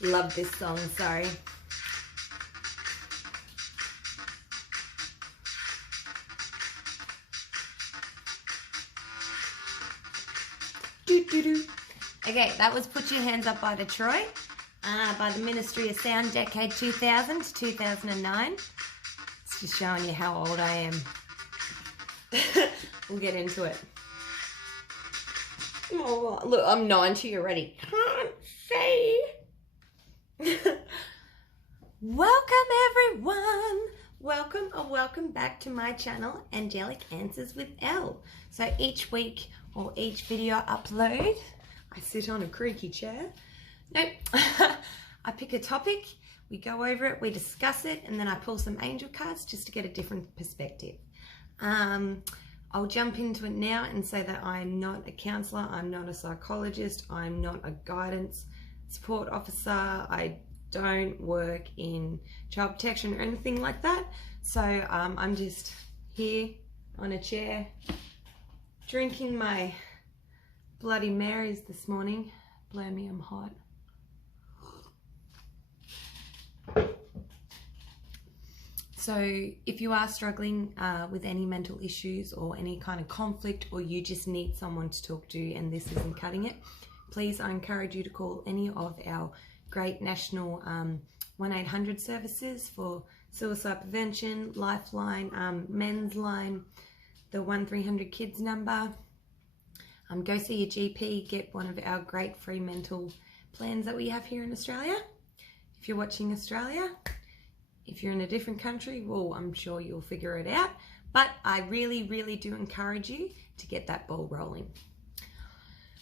Love this song, sorry. Okay, that was Put Your Hands Up by Detroit, by the Ministry of Sound, decade 2000 to 2009. It's just showing you how old I am. We'll get into it. Oh, look, I'm 90 already. Can't see. Welcome, everyone. Welcome back to my channel, Angelic Answers with Elle. So each week or each video upload, I sit on a creaky chair. Nope. I pick a topic, we go over it, we discuss it, and then I pull some angel cards just to get a different perspective. I'll jump into it now and say that I'm not a counsellor, I'm not a psychologist, I'm not a guidance support officer, I don't work in child protection or anything like that. So I'm just here on a chair drinking my Bloody Marys this morning. Blow me, I'm hot. So if you are struggling with any mental issues or any kind of conflict, or you just need someone to talk to and this isn't cutting it, please, I encourage you to call any of our great national 1-800 services for suicide prevention, Lifeline, MensLine, the 1300 kids number. Go see your GP, get one of our great free mental plans that we have here in Australia. If you're watching Australia, if you're in a different country, well, I'm sure you'll figure it out. But I really, really do encourage you to get that ball rolling.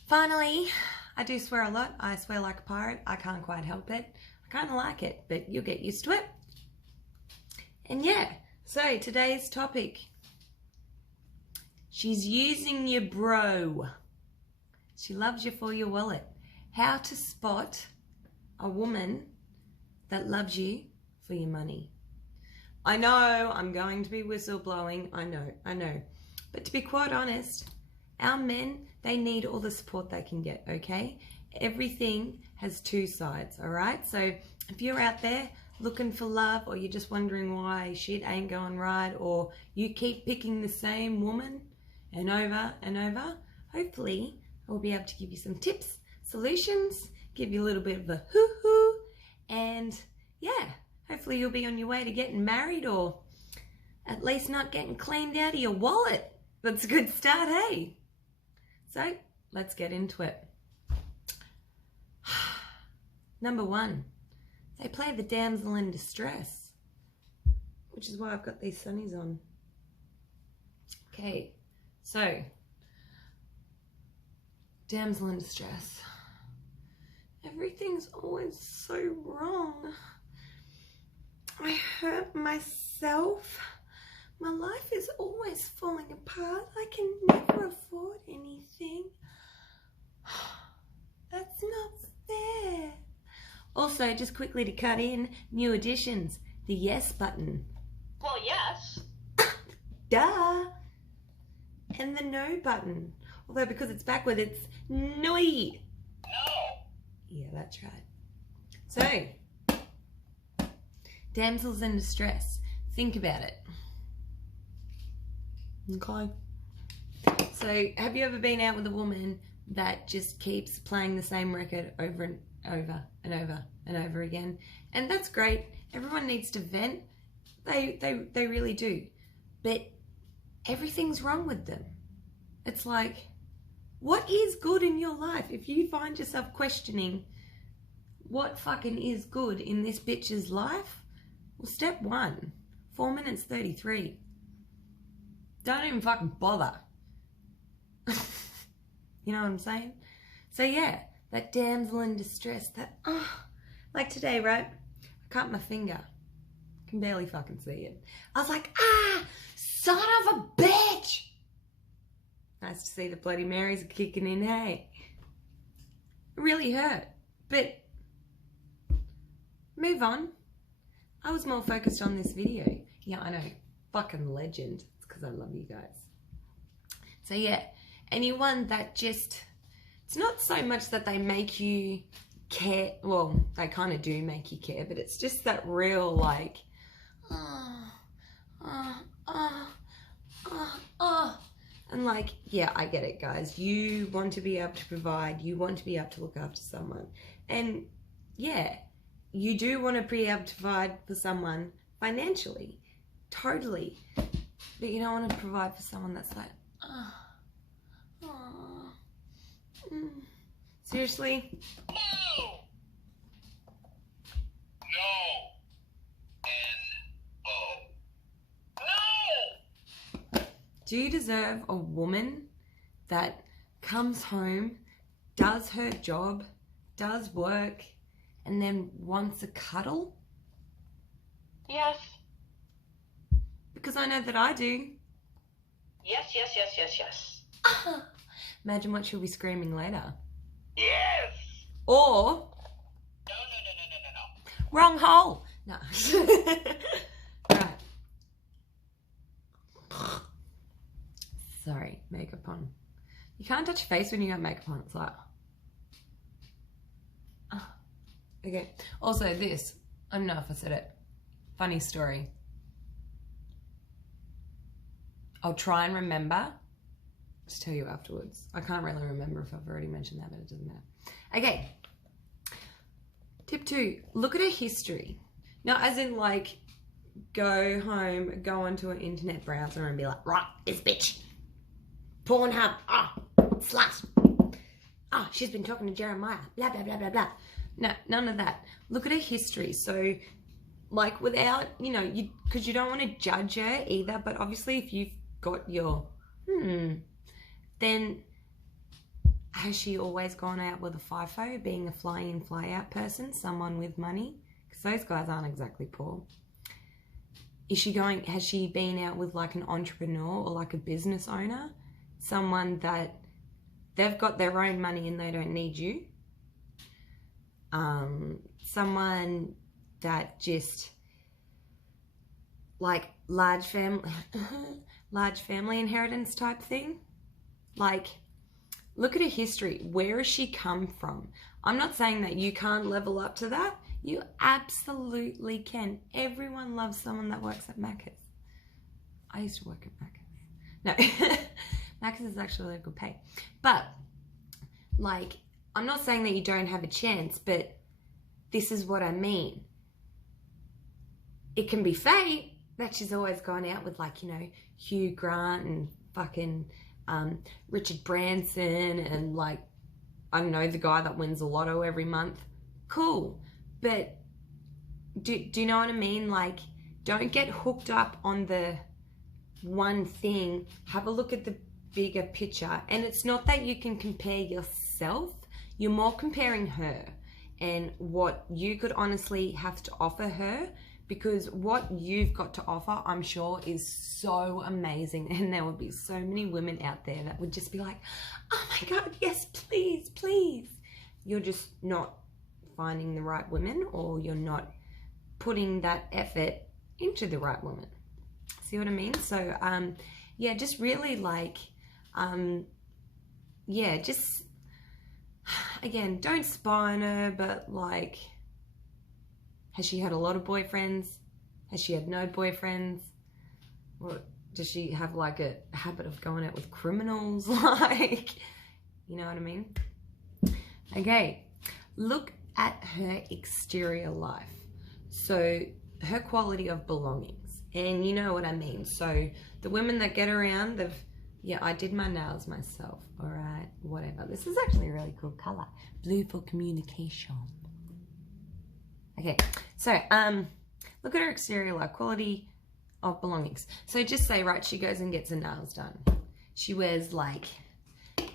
Finally, I do swear a lot. I swear like a pirate. I can't quite help it. I kind of like it, but you'll get used to it. And yeah, so today's topic. She's using you, bro. She loves you for your wallet. How to spot a woman that loves you for your money. I know I'm going to be whistleblowing. I know. But to be quite honest, our men, they need all the support they can get, okay? Everything has two sides, all right? So if you're out there looking for love, or you're just wondering why shit ain't going right, or you keep picking the same woman and over and over, hopefully I'll be able to give you some tips, solutions, give you a little bit of a hoo-hoo, and yeah, hopefully you'll be on your way to getting married, or at least not getting cleaned out of your wallet. That's a good start, hey? So let's get into it. Number one, they play the damsel in distress, which is why I've got these sunnies on. Okay, so damsel in distress. Everything's always so wrong. I hurt myself. My life is always falling apart. I can never afford anything. That's not fair. Also, just quickly to cut in, new additions. The yes button. Well, yes. Duh. And the no button. Although because it's backward, it's no. No. Yeah, that's right. So, damsels in distress. Think about it. Okay. So, have you ever been out with a woman that just keeps playing the same record over and over and over and over again? And that's great. Everyone needs to vent. They really do. But everything's wrong with them. It's like, what is good in your life? If you find yourself questioning what fucking is good in this bitch's life, well, step one, 4 minutes 33. Don't even fucking bother. You know what I'm saying? So yeah, that damsel in distress, that, like today, right? I cut my finger. Can barely fucking see it. I was like, son of a bitch! Nice to see the Bloody Marys are kicking in, hey? It really hurt, but move on. I was more focused on this video. Yeah, I know, fucking legend. It's because I love you guys. So yeah, anyone that just, it's not so much that they make you care. Well, they kind of do make you care, but it's just that real like, and like, yeah, I get it, guys. You want to be able to provide. You want to be able to look after someone. And yeah, you do want to be able to provide for someone financially. Totally. But you don't want to provide for someone that's like, Seriously? No! No. N-O. No! Do you deserve a woman that comes home, does her job, does work, and then wants a cuddle? Yes. Because I know that I do. Yes, yes, yes, yes, yes. Imagine what she'll be screaming later. Yes! Or... No. Wrong hole! No. Right. Sorry, makeup on. You can't touch your face when you got makeup on. It's like... Okay. Also, this. I don't know if I said it. Funny story. I'll try and remember. Just tell you afterwards. I can't really remember if I've already mentioned that, but it doesn't matter. Okay. Tip 2. Look at her history. Now, as in, like, go home, go onto an internet browser and be like, right, this bitch. Pornhub. Slut. She's been talking to Jeremiah. Blah, blah, blah, blah, blah. No, none of that. Look at her history. So, like, without, you know, because you don't want to judge her either, but obviously if you've got your, then has she always gone out with a FIFO, being a fly-in, fly-out person, someone with money? Because those guys aren't exactly poor. Has she been out with like an entrepreneur or like a business owner? Someone that they've got their own money and they don't need you? Someone that just like large family inheritance type thing. Like, look at her history. Where has she come from? I'm not saying that you can't level up to that. You absolutely can. Everyone loves someone that works at Macca's. I used to work at Macca's. No, Macca's is actually a good pay. But, like, I'm not saying that you don't have a chance, but this is what I mean. It can be fate that she's always gone out with, like, you know, Hugh Grant and fucking Richard Branson and, like, I don't know, the guy that wins the lotto every month. Cool. But do you know what I mean? Like, don't get hooked up on the one thing. Have a look at the bigger picture. And it's not that you can compare yourself. You're more comparing her and what you could honestly have to offer her, because what you've got to offer, I'm sure, is so amazing. And there would be so many women out there that would just be like, oh my God, yes, please, please. You're just not finding the right women, or you're not putting that effort into the right woman. See what I mean? So, yeah, just really like, yeah, just, again, don't spy on her, but like, has she had a lot of boyfriends? Has she had no boyfriends? Or does she have like a habit of going out with criminals? Like, you know what I mean? Okay, look at her exterior life. So her quality of belongings. And you know what I mean. So the women that get around, yeah, I did my nails myself. All right, whatever. This is actually a really cool color. Blue for communication. Okay, so look at her exterior life, quality of belongings. So just say, right, she goes and gets her nails done. She wears like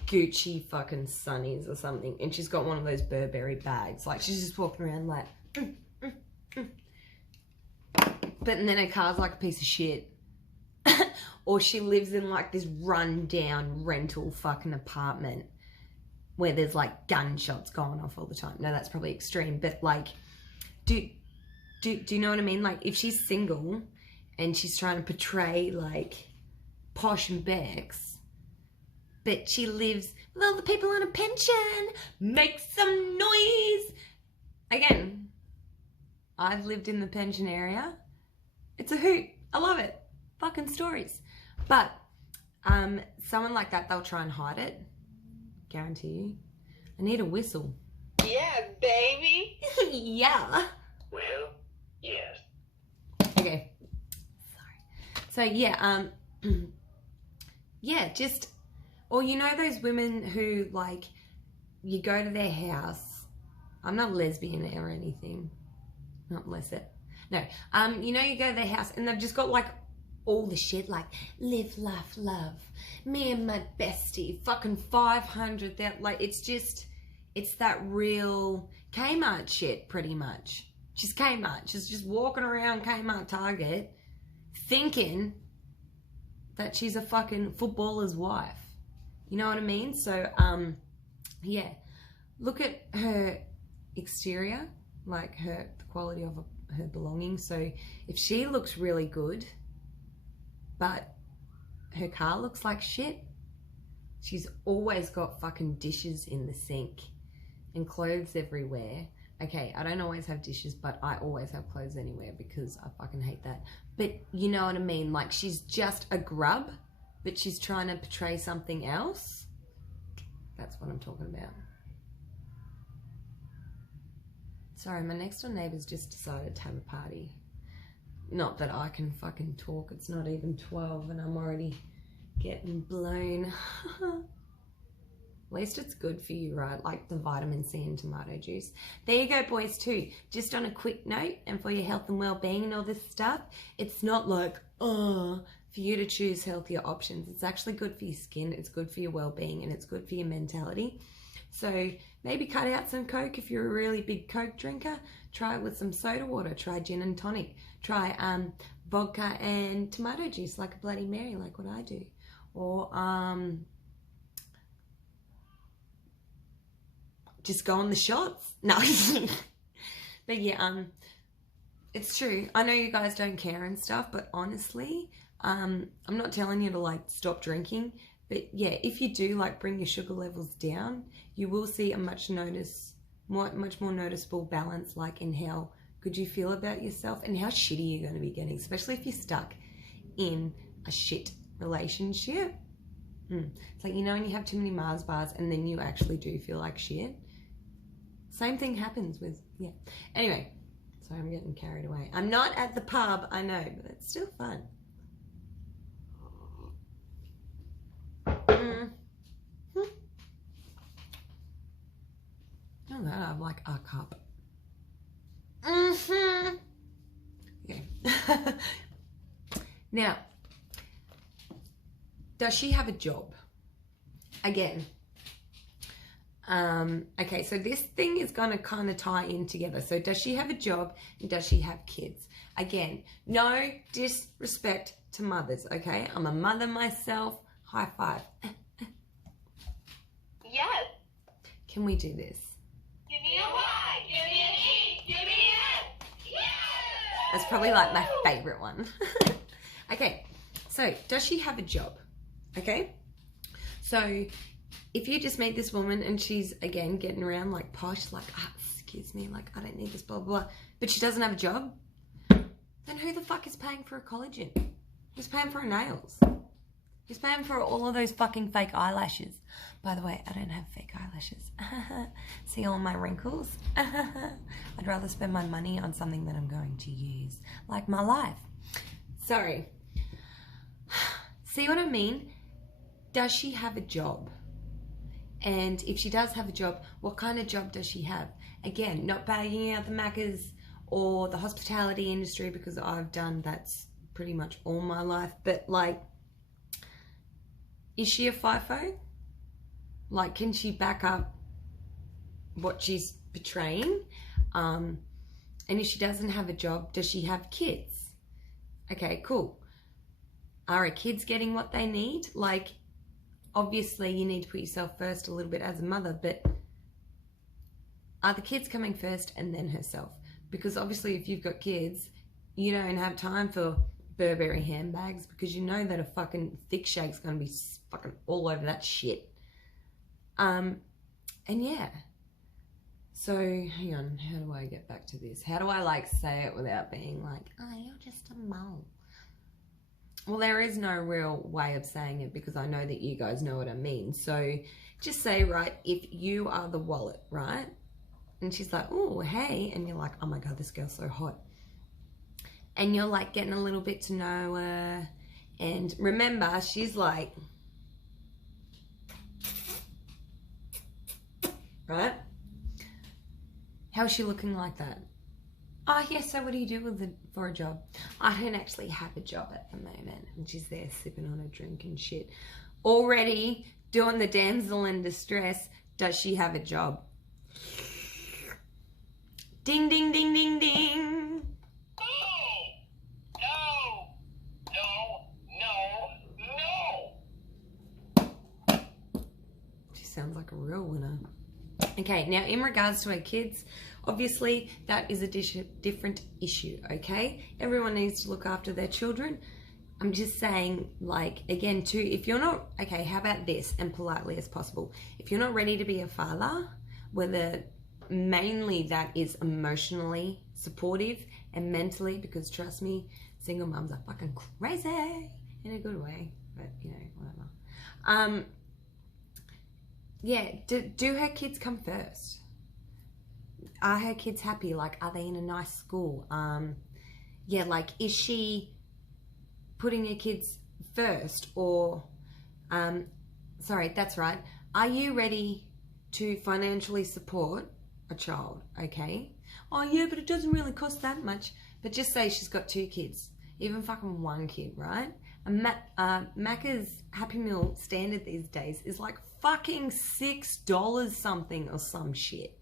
Gucci fucking sunnies or something, and she's got one of those Burberry bags. Like, she's just walking around like, But and then her car's like a piece of shit. Or she lives in like this run-down rental fucking apartment where there's like gunshots going off all the time. No, that's probably extreme, but like, do you know what I mean? Like, if she's single and she's trying to portray like posh and Bex, but she lives with all the people on a pension. Make some noise. Again, I've lived in the pension area. It's a hoot. I love it. Fucking stories. But someone like that, they'll try and hide it. Guarantee you. I need a whistle. Yeah, baby. Yeah. Well, yes. Okay. Sorry. So yeah, yeah, just, or you know those women who, like, you go to their house. I'm not lesbian or anything. Not unless it. No. You know, you go to their house and they've just got like all the shit, like live, laugh, love. Me and my bestie, fucking 500. That, like, it's just, it's that real Kmart shit, pretty much. Just Kmart. She's just walking around Kmart, Target, thinking that she's a fucking footballer's wife. You know what I mean? So, yeah. Look at her exterior, like the quality of her belongings. So if she looks really good, but her car looks like shit, she's always got fucking dishes in the sink and clothes everywhere. Okay, I don't always have dishes, but I always have clothes anywhere because I fucking hate that. But you know what I mean? Like, she's just a grub, but she's trying to portray something else. That's what I'm talking about. Sorry, my next door neighbour's just decided to have a party. Not that I can fucking talk. It's not even 12 and I'm already getting blown. At least it's good for you, right? Like the vitamin C and tomato juice. There you go, boys, too. Just on a quick note, and for your health and well-being and all this stuff, it's not like, for you to choose healthier options. It's actually good for your skin, it's good for your well-being, and it's good for your mentality. So maybe cut out some Coke if you're a really big Coke drinker. Try it with some soda water. Try gin and tonic. Try vodka and tomato juice like a Bloody Mary, like what I do. Or just go on the shots. No. But yeah, it's true. I know you guys don't care and stuff, but honestly, I'm not telling you to like stop drinking. But yeah, if you do like bring your sugar levels down, you will see a much more noticeable balance, like in how good you feel about yourself and how shitty you're going to be getting, especially if you're stuck in a shit relationship. It's like, you know, when you have too many Mars bars and then you actually do feel like shit. Same thing happens with, yeah. Anyway, sorry, I'm getting carried away. I'm not at the pub, I know, but it's still fun. Oh, that I have like a cup. Okay. Now, does she have a job? Again. Okay, so this thing is going to kind of tie in together. So does she have a job and does she have kids? Again, no disrespect to mothers, okay? I'm a mother myself. High five. Yes. Can we do this? Give me a Y. Give me an E. Give me an S. Yes. That's probably like my favorite one. Okay, so does she have a job? Okay, so if you just meet this woman and she's, again, getting around like posh, like, excuse me, like, I don't need this, blah, blah, blah, but she doesn't have a job, then who the fuck is paying for a collagen? Who's paying for her nails? Who's paying for all of those fucking fake eyelashes? By the way, I don't have fake eyelashes. See all my wrinkles? I'd rather spend my money on something that I'm going to use, like my life. Sorry. See what I mean? Does she have a job? And if she does have a job, what kind of job does she have? Again, not bagging out the Maccas or the hospitality industry, because I've done that's pretty much all my life. But like, is she a FIFO? Like, can she back up what she's portraying? And if she doesn't have a job, does she have kids? Okay, cool. Are her kids getting what they need? Like, obviously you need to put yourself first a little bit as a mother, but are the kids coming first and then herself? Because obviously if you've got kids, you don't have time for Burberry handbags, because you know that a fucking thick shake's going to be fucking all over that shit. And yeah. So, hang on, how do I get back to this? How do I, like, say it without being like, oh, you're just a mole? Well, there is no real way of saying it because I know that you guys know what I mean. So, just say, right, if you are the wallet, right? And she's like, oh, hey. And you're like, oh my God, this girl's so hot. And you're, like, getting a little bit to know her. And remember, she's like, right? How's she looking like that? Oh, yeah, so what do you do for a job? I don't actually have a job at the moment. And she's there sipping on a drink and shit. Already doing the damsel in distress. Does she have a job? Ding, ding, ding, ding, ding. No. She sounds like a real winner. Okay, now in regards to our kids, obviously that is a different issue, okay? Everyone needs to look after their children. I'm just saying, like, again, too, if you're not, okay, how about this, and politely as possible. If you're not ready to be a father, whether mainly that is emotionally supportive and mentally, because trust me, single mums are fucking crazy in a good way, but, you know, whatever. Yeah, do her kids come first? Are her kids happy? Like, are they in a nice school? Yeah, like, is she putting her kids first? Or, sorry, that's right. Are you ready to financially support a child, okay? Oh, yeah, but it doesn't really cost that much. But just say she's got 2 kids, even fucking 1 kid, right? And Macca's Happy Meal standard these days is like fucking $6 something or some shit.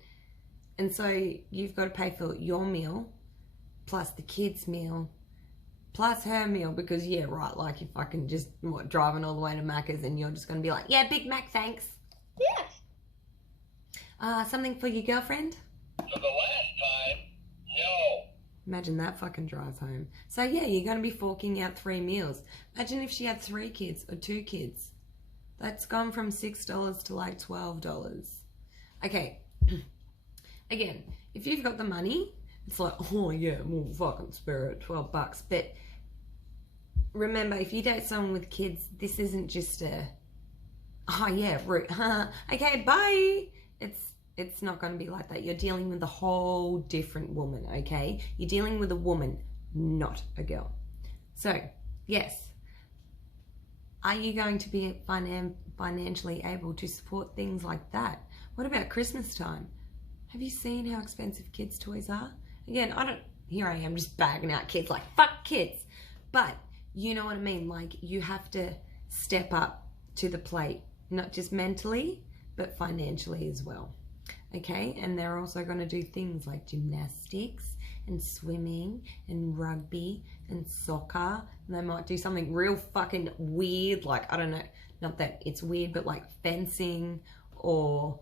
And so you've got to pay for your meal, plus the kids' meal, plus her meal, because yeah, right, like you're fucking just driving all the way to Macca's and you're just going to be like, yeah, Big Mac, thanks. Yes. Something for your girlfriend? For the last time, no. Imagine that fucking drive home. So yeah, you're going to be forking out 3 meals. Imagine if she had 3 kids or 2 kids. That's gone from $6 to like $12. Okay. Again, if you've got the money, it's like, oh yeah, we'll fucking spare it, $12. But remember, if you date someone with kids, this isn't just a, oh yeah, rude, okay, bye. It's not going to be like that. You're dealing with a whole different woman, okay? You're dealing with a woman, not a girl. So, yes. Are you going to be financially able to support things like that? What about Christmas time? Have you seen how expensive kids' toys are? Again, here I am just bagging out kids like, fuck kids. But you know what I mean? Like, you have to step up to the plate, not just mentally, but financially as well. Okay, and they're also going to do things like gymnastics and swimming and rugby and soccer. And they might do something real fucking weird, like, I don't know, not that it's weird, but like fencing or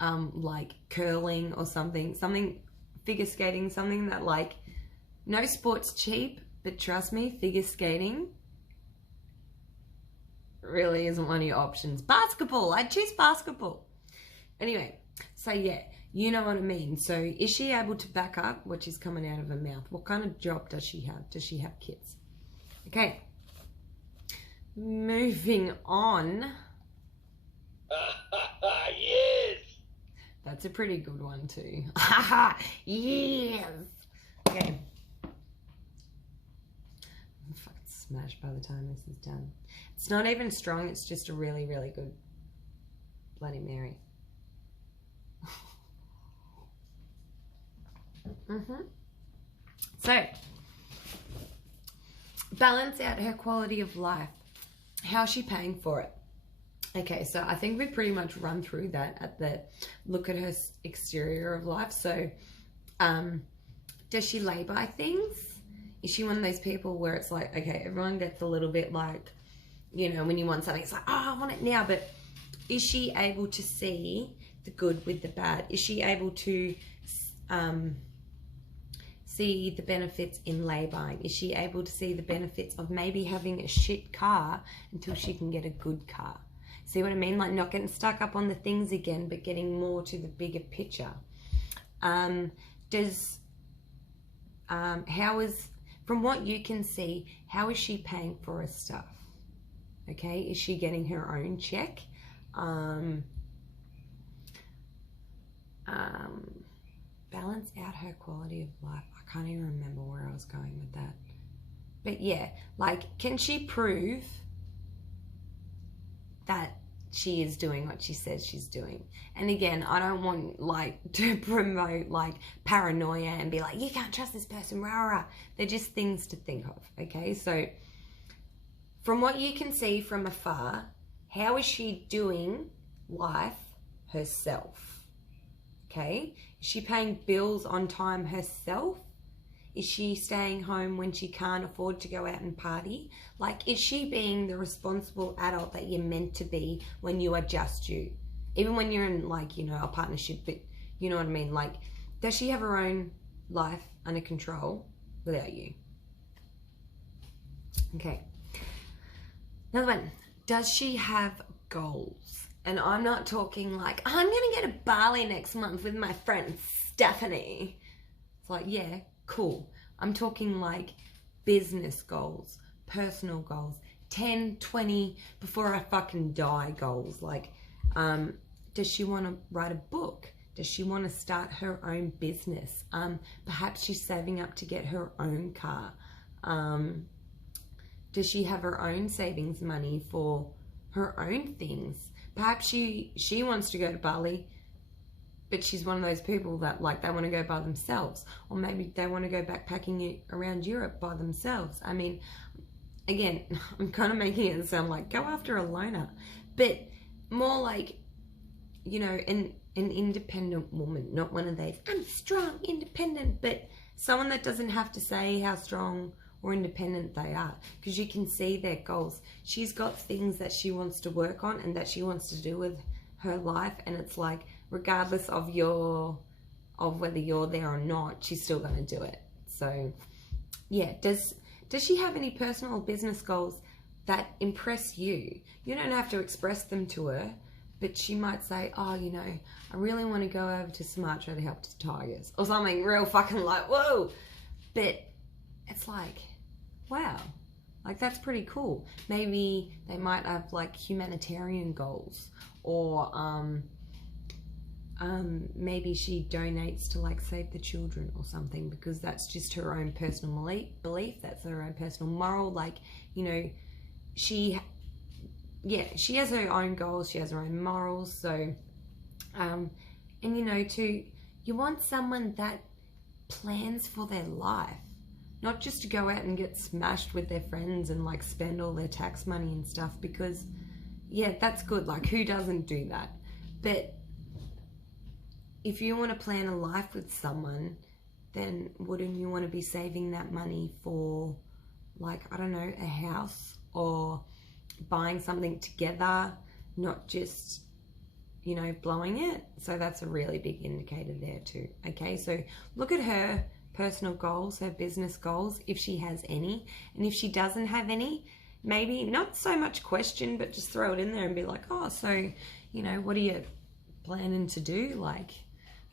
like curling or something, figure skating, something that like, no sport's cheap, but trust me, figure skating really isn't one of your options. Basketball, I'd choose basketball. Anyway. So yeah, you know what I mean. So is she able to back up what is coming out of her mouth? What kind of job does she have? Does she have kids? Okay. Moving on. Yes. That's a pretty good one too. Yes. Okay. I'm fucking smashed by the time this is done. It's not even strong. It's just a really, really good Bloody Mary. So, balance out her quality of life. How's she paying for it? Okay, so I think we've pretty much run through that at the look at her exterior of life. So, does she lay by things? Is she one of those people where it's like, okay, everyone gets a little bit like, you know, when you want something, it's like, oh, I want it now. But is she able to see the good with the bad? Is she able to see the benefits in labour? Is she able to see the benefits of maybe having a shit car until she can get a good car? See what I mean? Like not getting stuck up on the things again, but getting more to the bigger picture. How is, from what you can see, how is she paying for her stuff? Okay, is she getting her own check? Balance out her quality of life. I can't even remember where I was going with that. But yeah, like, can she prove that she is doing what she says she's doing? And again, I don't want like to promote like paranoia and be like, you can't trust this person, rah, rah. They're just things to think of, okay? So from what you can see from afar, how is she doing life herself? Okay, is she paying bills on time herself? Is she staying home when she can't afford to go out and party? Like, is she being the responsible adult that you're meant to be when you are just you? Even when you're in, like, you know, a partnership, but you know what I mean? Like, does she have her own life under control without you? Okay. Another one. Does she have goals? And I'm not talking like, I'm going to go to Bali next month with my friend Stephanie. It's like, yeah, cool. I'm talking like business goals, personal goals, 10, 20, before I fucking die goals. Like, does she want to write a book? Does she want to start her own business? Perhaps she's saving up to get her own car. Does she have her own savings money for her own things? Perhaps she wants to go to Bali, but she's one of those people that like they want to go by themselves, or maybe they want to go backpacking around Europe by themselves. I mean, again, I'm kind of making it sound like go after a loner, but more like, you know, an independent woman, not one of those I'm strong, independent, but someone that doesn't have to say how strong or independent they are, because you can see their goals. She's got things that she wants to work on and that she wants to do with her life, and it's like regardless of whether you're there or not, she's still going to do it. So yeah, does she have any personal business goals that impress you? You don't have to express them to her, but she might say, oh, you know, I really want to go over to Sumatra to help the tigers, or something real fucking like, whoa. But it's like, wow, like that's pretty cool. Maybe they might have like humanitarian goals, or maybe she donates to like Save the Children or something, because that's just her own personal belief, that's her own personal moral. Like, you know, she has her own goals, she has her own morals. So and you know, you want someone that plans for their life, not just to go out and get smashed with their friends and like spend all their tax money and stuff, because yeah, that's good. Like, who doesn't do that? But if you want to plan a life with someone, then wouldn't you want to be saving that money for, like, I don't know, a house or buying something together, not just, you know, blowing it? So that's a really big indicator there too. Okay, so look at her personal goals, her business goals, if she has any. And if she doesn't have any, maybe not so much question, but just throw it in there and be like, oh, so, you know, what are you planning to do like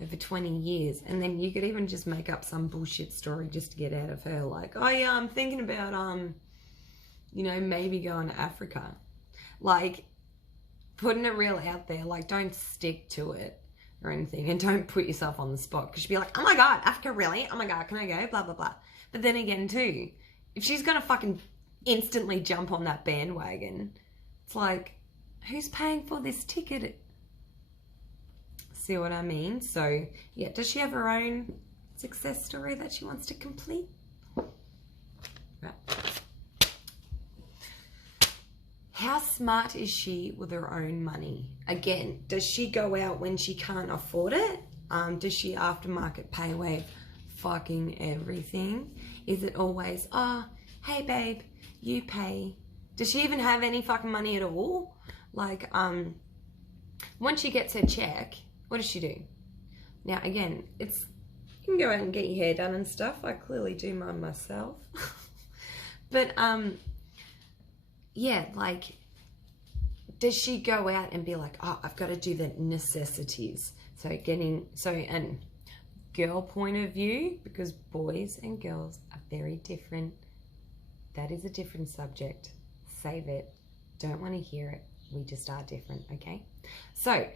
over 20 years? And then you could even just make up some bullshit story just to get out of her, like, oh yeah, I'm thinking about you know, maybe going to Africa. Like, putting it real out there. Like, don't stick to it or anything, and don't put yourself on the spot, because she'd be like, oh my god, Africa, really? Oh my god, can I go? Blah blah blah. But then again too, if she's gonna fucking instantly jump on that bandwagon, it's like, who's paying for this ticket? See what I mean? So yeah, does she have her own success story that she wants to complete? Right. How smart is she with her own money? Again, does she go out when she can't afford it? Does she aftermarket pay wave fucking everything? Is it always, oh, hey babe, you pay? Does she even have any fucking money at all? Like, once she gets her check, what does she do? Now, again, it's You can go out and get your hair done and stuff. I clearly do mine myself. But, yeah, like, does she go out and be like, oh, I've got to do the necessities? And girl point of view, because boys and girls are very different. That is a different subject. Save it. Don't want to hear it. We just are different, okay? So,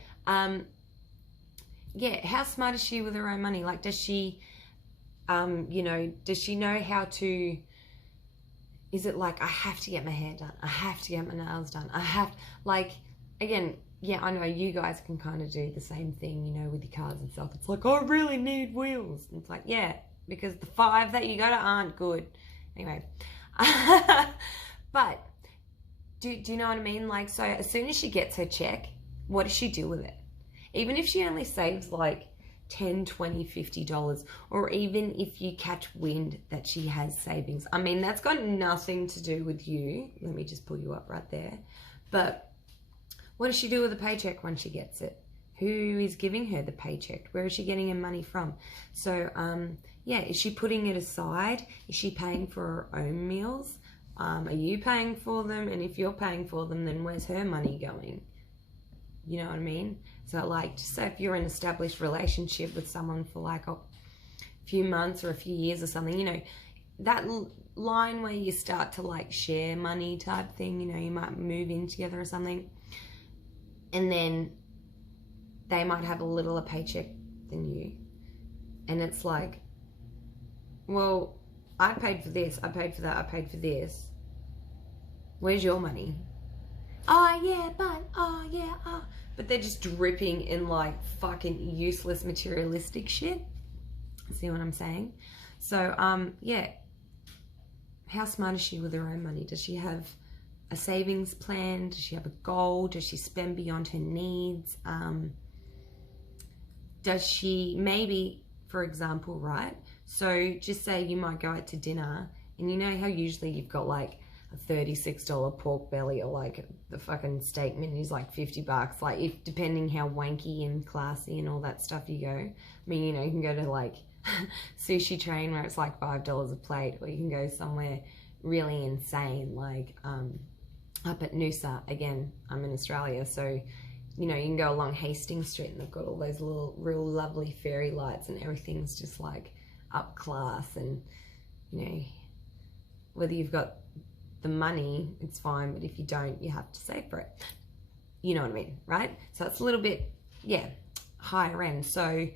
yeah, how smart is she with her own money? Like, does she, does she know how to, is it like, I have to get my hair done. I have to get my nails done. Again, yeah, I know you guys can kind of do the same thing, with your cars and stuff. It's like, I really need wheels. And it's like, yeah, because the 5 that you got aren't good. Anyway, but do you know what I mean? Like, so as soon as she gets her check, what does she do with it? Even if she only saves like $10, $20, $50, or even if you catch wind that she has savings. I mean, that's got nothing to do with you. Let me just pull you up right there. But what does she do with the paycheck when she gets it? Who is giving her the paycheck? Where is she getting her money from? So, yeah, is she putting it aside? Is she paying for her own meals? Are you paying for them? And if you're paying for them, then where's her money going? You know what I mean? So, like, just say if you're in an established relationship with someone for like a few months or a few years or something, that line where you start to like share money type thing, you might move in together or something. And then they might have a littler paycheck than you. And it's like, well, I paid for this, I paid for that, I paid for this. Where's your money? Oh, yeah, but they're just dripping in like fucking useless materialistic shit. See what I'm saying? So, yeah. How smart is she with her own money? Does she have a savings plan? Does she have a goal? Does she spend beyond her needs? Does she maybe, for example, right? So just say you might go out to dinner and you know how usually you've got like a $36 pork belly or like the fucking steak menu's like $50. Like if depending how wanky and classy and all that stuff you go. I mean, you can go to like Sushi Train where it's like $5 a plate, or you can go somewhere really insane like up at Noosa. Again, I'm in Australia, so you can go along Hastings Street and they've got all those little real lovely fairy lights and everything's just like up class. And whether you've got the money, it's fine, but if you don't, you have to save for it. You know what I mean, right? So it's a little bit, yeah, higher end. So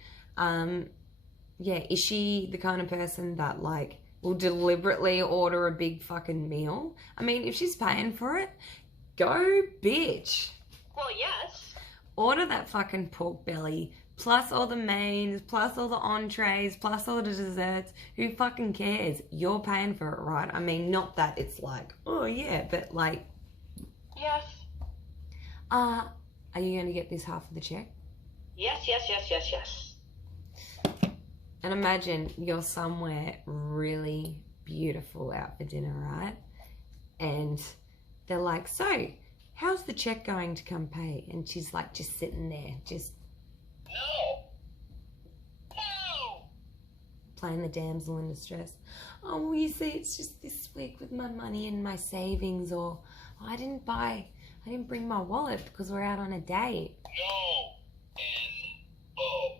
yeah, is she the kind of person that like will deliberately order a big fucking meal? I mean, if she's paying for it, go bitch. Well, yes. Order that fucking pork belly, plus all the mains, plus all the entrees, plus all the desserts. Who fucking cares? You're paying for it, right? I mean, not that it's like, oh yeah, but like... Yes. Are you going to get this half of the check? Yes. And imagine you're somewhere really beautiful out for dinner, right? And they're like, so, how's the check going to come pay? And she's like just sitting there, just... No. Playing the damsel in distress. Oh, well, you see, it's just this week with my money and my savings, or I didn't bring my wallet because we're out on a date. No. N-O.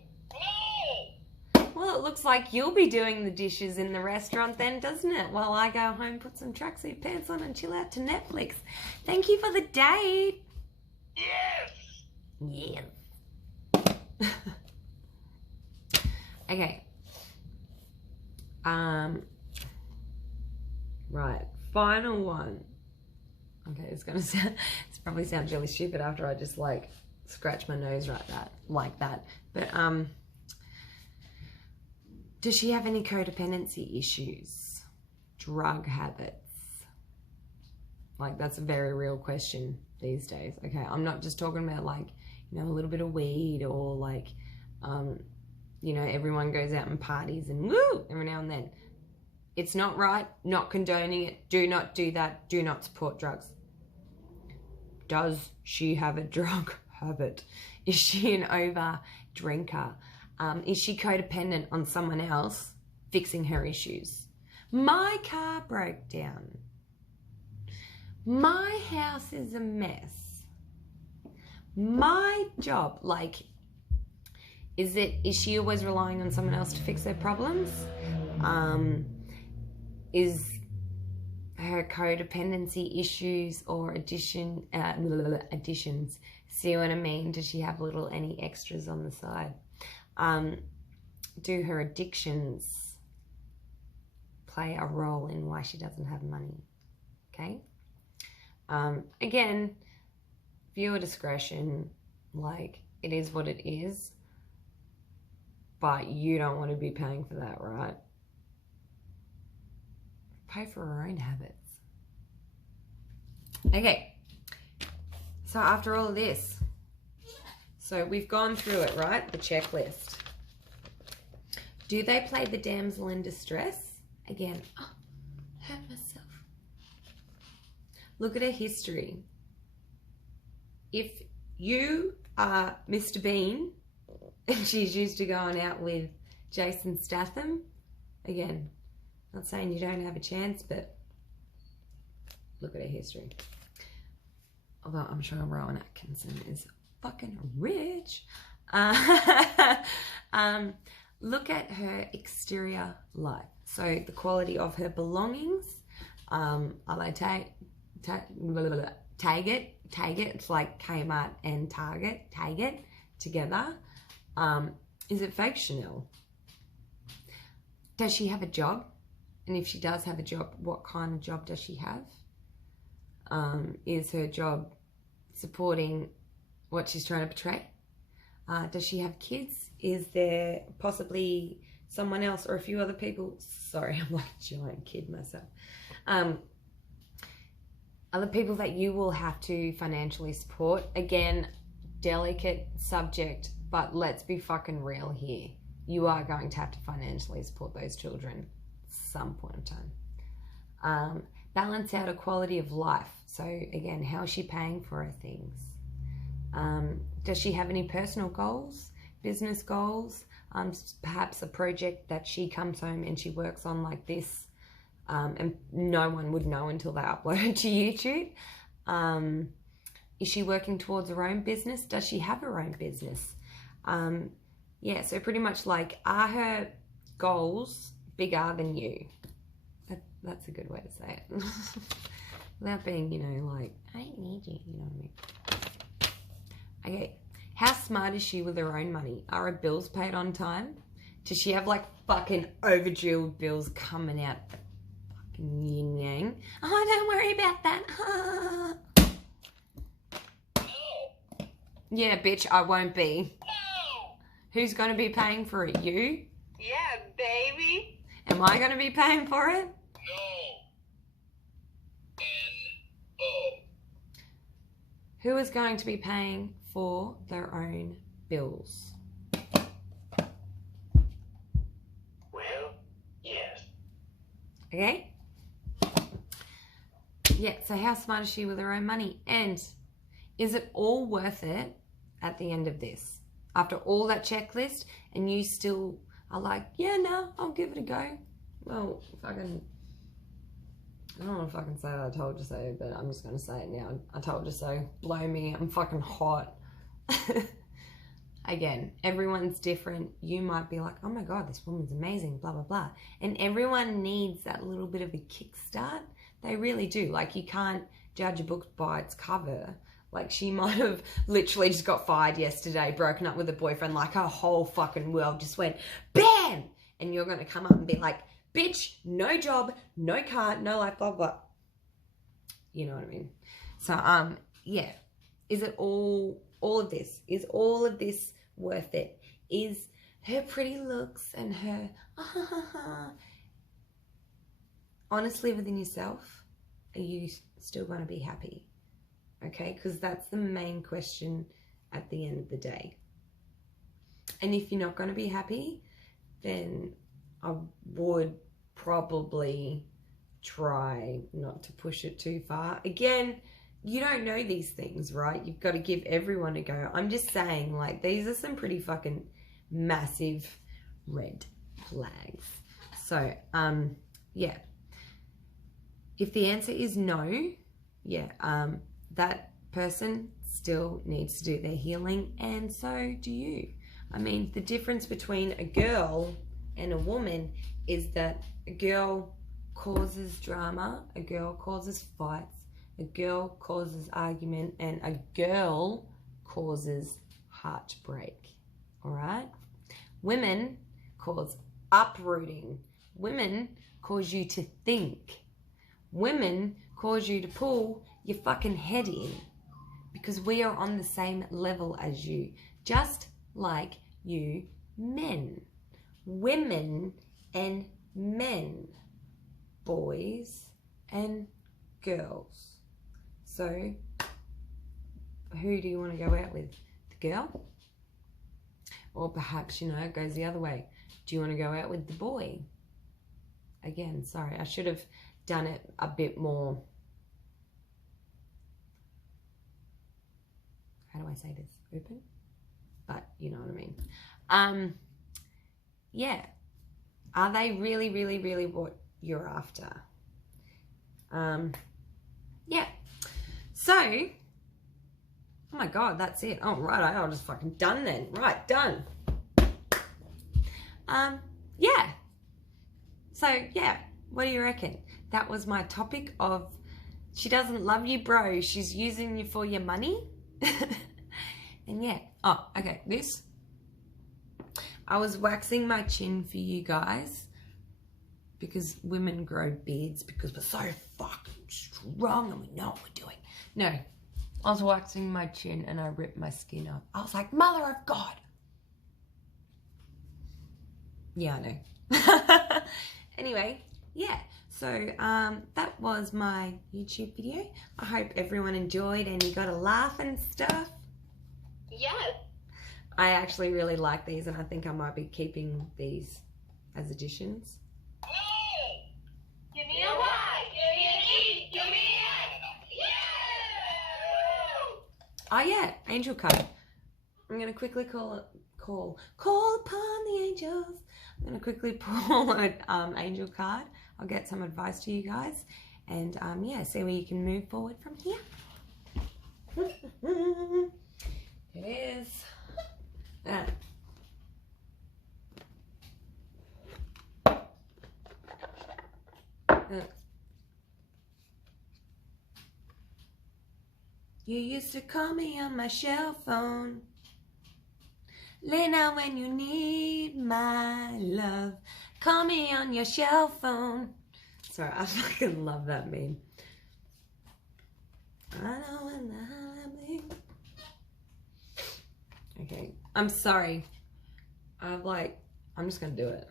Well, it looks like you'll be doing the dishes in the restaurant then, doesn't it? While I go home, put some tracksuit pants on and chill out to Netflix. Thank you for the date. Yes. Yeah. Okay. Right. Final one. Okay, it's probably sounds really stupid after I just like scratch my nose like that. But does she have any codependency issues? Drug habits? Like, that's a very real question these days. Okay, I'm not just talking about like, a little bit of weed or like, everyone goes out and parties and woo every now and then. It's not right, not condoning it. Do not do that. Do not support drugs. Does she have a drug habit? Is she an over drinker? Is she codependent on someone else fixing her issues? My car broke down. My house is a mess. My job, like, is she always relying on someone else to fix her problems? Is her codependency issues or additions, see what I mean? Does she have any extras on the side? Do her addictions play a role in why she doesn't have money? Okay. Again, viewer discretion, like, it is what it is, but you don't want to be paying for that, right? Pay for our own habits. Okay, so after all of this, so we've gone through it, right? The checklist. Do they play the damsel in distress? Again, hurt myself. Look at her history. If you are Mr. Bean and she's used to going out with Jason Statham, again, not saying you don't have a chance, but look at her history. Although I'm sure Rowan Atkinson is fucking rich. Look at her exterior life. So the quality of her belongings. I tag it. It's like Kmart and Target. Tag it together. Is it fake Chanel? Does she have a job? And if she does have a job, what kind of job does she have? Is her job supporting what she's trying to portray? Does she have kids? Is there possibly someone else or a few other people? Sorry, I'm like a giant kid myself. Other people that you will have to financially support. Again, delicate subject, but let's be fucking real here. You are going to have to financially support those children at some point in time. Balance out a quality of life. So again, how is she paying for her things? Does she have any personal goals, business goals? Perhaps a project that she comes home and she works on like this, and no one would know until they upload it to YouTube. Is she working towards her own business? Does she have her own business? Yeah, so pretty much like, are her goals bigger than you? That's a good way to say it. Without being, like, I don't need you, you know what I mean? Okay, how smart is she with her own money? Are her bills paid on time? Does she have like fucking overdue bills coming out? Fucking yin yang. Oh, don't worry about that. Yeah, bitch, I won't be. Who's going to be paying for it? You? Yeah, baby. Am I going to be paying for it? No. N-O. Who is going to be paying for their own bills? Well, yes. Okay? Yeah, so how smart is she with her own money? And is it all worth it at the end of this? After all that checklist, and you still are like, yeah, no, I'll give it a go. Well, fucking, I don't want to fucking say I told you so, but I'm just going to say it now. I told you so. Blow me. I'm fucking hot. Again, everyone's different. You might be like, oh my God, this woman's amazing, blah, blah, blah. And everyone needs that little bit of a kickstart. They really do. Like, you can't judge a book by its cover. Like, she might have literally just got fired yesterday, broken up with a boyfriend, like her whole fucking world just went BAM! And you're going to come up and be like, bitch, no job, no car, no life, blah, blah. You know what I mean? So, yeah. Is it all of this? Is all of this worth it? Is her pretty looks and her honestly within yourself, are you still going to be happy? Okay, because that's the main question at the end of the day. And if you're not going to be happy, then I would probably try not to push it too far. Again, you don't know these things, right? You've got to give everyone a go. I'm just saying, like, these are some pretty fucking massive red flags. So, yeah. If the answer is no, yeah, that person still needs to do their healing, and so do you. I mean, the difference between a girl and a woman is that a girl causes drama, a girl causes fights, a girl causes argument, and a girl causes heartbreak. All right? Women cause uprooting. Women cause you to think. Women cause you to pull your fucking head in, because we are on the same level as you, just like you men. Women and men. Boys and girls. So, who do you want to go out with? The girl? Or perhaps, you know, it goes the other way. Do you want to go out with the boy? Again, sorry, I should have done it a bit more. How do I say this? Open? But you know what I mean. Yeah. Are they really, really, really what you're after? Yeah. So, oh my God, that's it. Oh, right, I'm just fucking done then. Right, done. Yeah. So, yeah, what do you reckon? That was my topic of, she doesn't love you, bro. She's using you for your money. And yeah. Oh, okay, this. I was waxing my chin for you guys, because women grow beards because we're so fucking strong and we know what we're doing. No, I was waxing my chin and I ripped my skin off. I was like, mother of God. Yeah, I know. Anyway, yeah. So that was my YouTube video. I hope everyone enjoyed and you got a laugh and stuff. Yes. I actually really like these, and I think I might be keeping these as additions. Yay! Give me a Y. Give me an E. Give me an F. Yeah! Oh yeah, angel card. I'm gonna quickly call upon the angels. I'm gonna quickly pull an angel card. I'll get some advice to you guys, and yeah, see where you can move forward from here. It is. You used to call me on my cell phone, late now when you need my love. Call me on your cell phone. Sorry, I fucking love that meme. I know when the hell I mean. Okay, I'm sorry. I'm just gonna do it.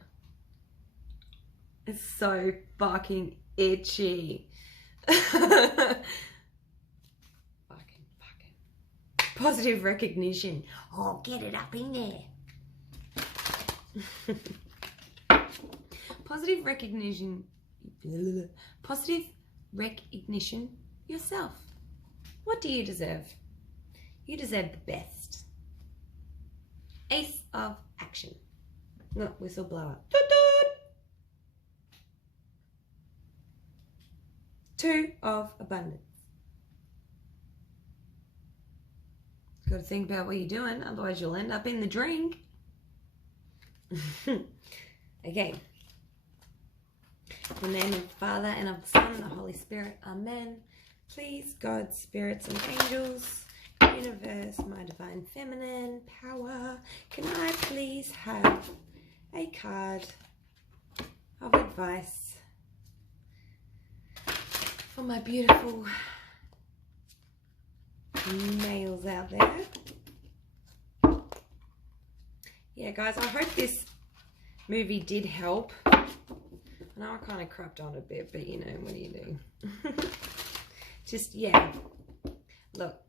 It's so fucking itchy. fucking. Positive recognition. Oh, get it up in there. Positive recognition. Positive recognition yourself. What do you deserve? You deserve the best. Ace of action. No, whistleblower. Toot toot. Two of abundance. Got to think about what you're doing, otherwise you'll end up in the drink. Okay. In the name of the Father, and of the Son, and the Holy Spirit. Amen. Please, God, spirits, and angels, universe, my divine feminine power, can I please have a card of advice for my beautiful males out there? Yeah, guys, I hope this movie did help. I know I kind of crapped on a bit, but you know, what do you do? Just, yeah. Look,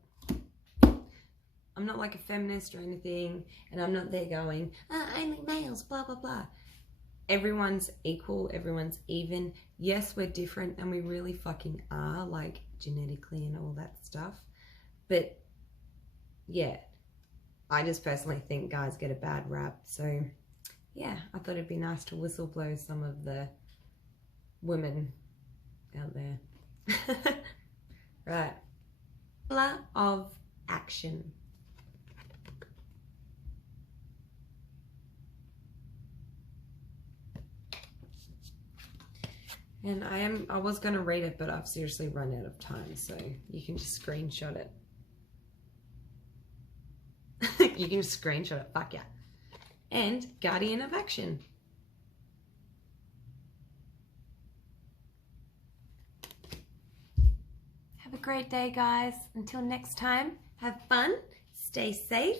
I'm not like a feminist or anything, and I'm not there going, only males, blah, blah, blah. Everyone's equal, everyone's even. Yes, we're different, and we really fucking are, like, genetically and all that stuff. But, yeah, I just personally think guys get a bad rap. So yeah, I thought it'd be nice to whistleblow some of the women out there. Right. Color of action. And I was going to read it, but I've seriously run out of time, so you can just screenshot it. You can just screenshot it, fuck yeah. And guardian of action. Have a great day, guys. Until next time, have fun, stay safe,